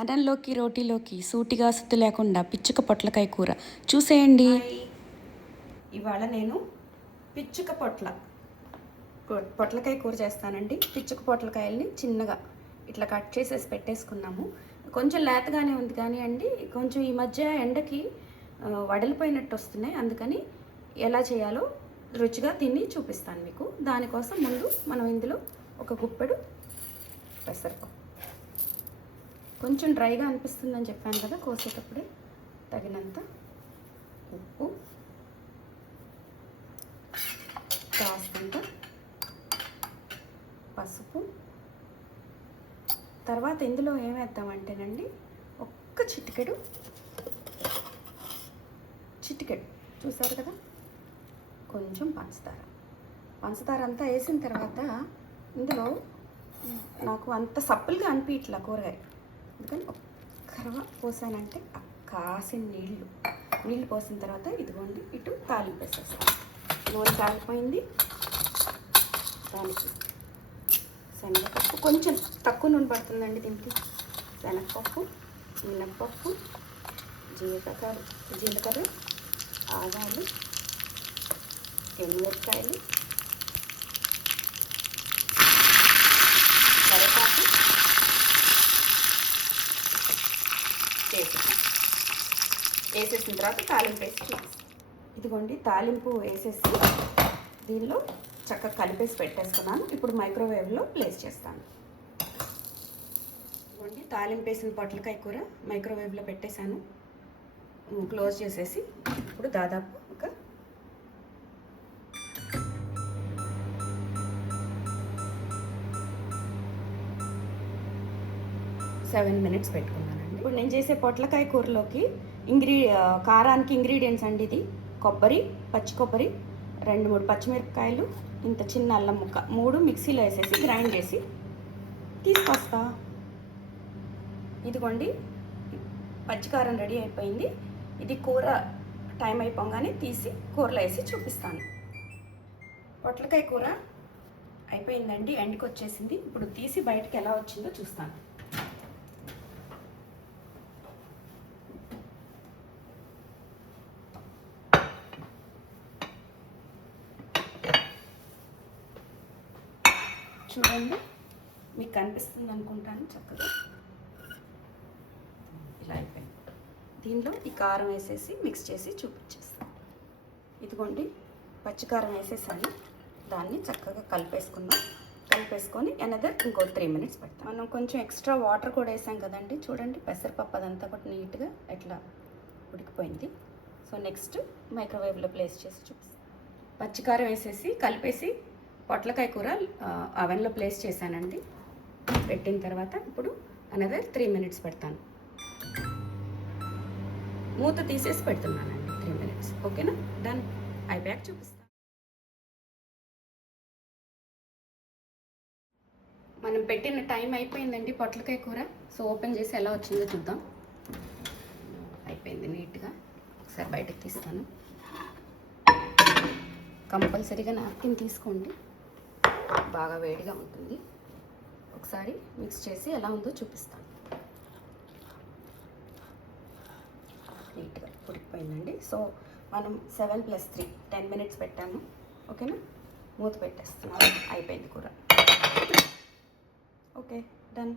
అన్నంలోకి రోటీలోకి సూటిగా సుత్తు లేకుండా పిచ్చుక పొట్లకాయ కూర చూసేయండి. ఇవాళ నేను పిచ్చుక పొట్లకాయ కూర చేస్తానండి. పిచ్చుక పొట్లకాయల్ని చిన్నగా ఇట్లా కట్ చేసేసి పెట్టేసుకున్నాము. కొంచెం లేతగానే ఉంది కానీ అండి, కొంచెం ఈ మధ్య ఎండకి వడలిపోయినట్టు వస్తున్నాయి. అందుకని ఎలా చేయాలో రుచిగా తిని చూపిస్తాను మీకు. దానికోసం ముందు మనం ఇందులో ఒక గుప్పెడు పెసరపప్పు, కొంచెం డ్రైగా అనిపిస్తుందని చెప్పాను కదా కోసేటప్పుడే, తగినంత ఉప్పు, కాస్తంత పసుపు, తర్వాత ఇందులో ఏం వేద్దామంటేనండి ఒక్క చిటికెడు చూసారు కదా, కొంచెం పంచదార అంతా వేసిన తర్వాత ఇందులో నాకు అంత సప్పులుగా అనిపించట్లా కూరగాయ, అందుకని ఒక్కరవ పోసానంటే కాసిన నీళ్ళు పోసిన తర్వాత ఇదిగోండి ఇటు తాలింపు వేసేస్తాను. నూనె కాలిపోయింది. దానికి శనగపప్పు కొంచెం తక్కువ నూనె పడుతుందండి దీనికి. శనగపప్పు, మినప్పప్పు, జీలకర్ర, ఆవాలు, ఎండుమిరపకాయలు, కరివేపాకు వేసేసిన తర్వాత తాలింపు వేసి చూపిస్తాను. ఇదిగోండి తాలింపు వేసేసి దీనిలో చక్కగా కలిపేసి పెట్టేసుకున్నాను. ఇప్పుడు మైక్రోవేవ్లో ప్లేస్ చేస్తాను. ఇదిగోండి తాలింపు వేసిన పొట్లకాయ కూర మైక్రోవేవ్లో పెట్టేశాను. క్లోజ్ చేసేసి ఇప్పుడు దాదాపు ఒక 7 minutes పెట్టుకున్నానండి. ఇప్పుడు నేను చేసే పొట్లకాయ కూరలోకి కారానికి ఇంగ్రీడియంట్స్ అండి ఇది: కొబ్బరి, పచ్చి కొబ్బరి, 2-3 పచ్చిమిరపకాయలు, ఇంత చిన్న అల్లం ముక్క, 3 మిక్సీలో వేసేసి గ్రైండ్ చేసి తీసుకొస్తా. ఇదిగోండి పచ్చికారం రెడీ అయిపోయింది. ఇది కూర టైం అయిపోగానే తీసి కూరలో వేసి చూపిస్తాను. పొట్లకాయ కూర అయిపోయిందండి, ఎండ్కి వచ్చేసింది. ఇప్పుడు తీసి బయటకు ఎలా వచ్చిందో చూస్తాను. చూడండి, మీకు కనిపిస్తుంది అనుకుంటాను. చక్కగా ఇలా అయిపోయింది. దీనిలో ఈ కారం వేసేసి మిక్స్ చేసి చూపించేస్తాను. ఇదిగోండి పచ్చికారం వేసేసాను. దాన్ని చక్కగా కలిపేసుకొని ఇంకో 3 minutes పెడతాం. మనం కొంచెం ఎక్స్ట్రా వాటర్ కూడా వేసాం కదండి. చూడండి పెసరపప్పు అదంతా కూడా నీట్గా ఎట్లా ఉడికిపోయింది. సో నెక్స్ట్ మైక్రోవేవ్లో ప్లేస్ చేసి చూపిస్తాను. పచ్చికారం వేసేసి కలిపేసి పొట్లకాయ కూర అవెన్లో ప్లేస్ చేశానండి. పెట్టిన తర్వాత ఇప్పుడు 3 minutes పెడతాను. మూత తీసేసి పెడుతున్నానండి 3 minutes. ఓకేనా? డన్. అయిపోయాక చూపిస్తాను. మనం పెట్టిన టైం అయిపోయిందండి పొట్లకాయ కూర. సో ఓపెన్ చేసి ఎలా వచ్చిందో చూద్దాం. అయిపోయింది నీట్గా. ఒకసారి బయటకు తీస్తాను. కంపల్సరీగా నాప్కిన్ తీసుకోండి, బాగా వేడిగా ఉంటుంది. ఒకసారి మిక్స్ చేసి ఎలా ఉందో చూపిస్తాను. నీట్గా ఉడికిపోయిందండి. సో మనం 7+3 10 minutes పెట్టాము. ఓకేనా? మూత పెట్టేస్తున్నాను. అయిపోయింది కూర. Okay, done.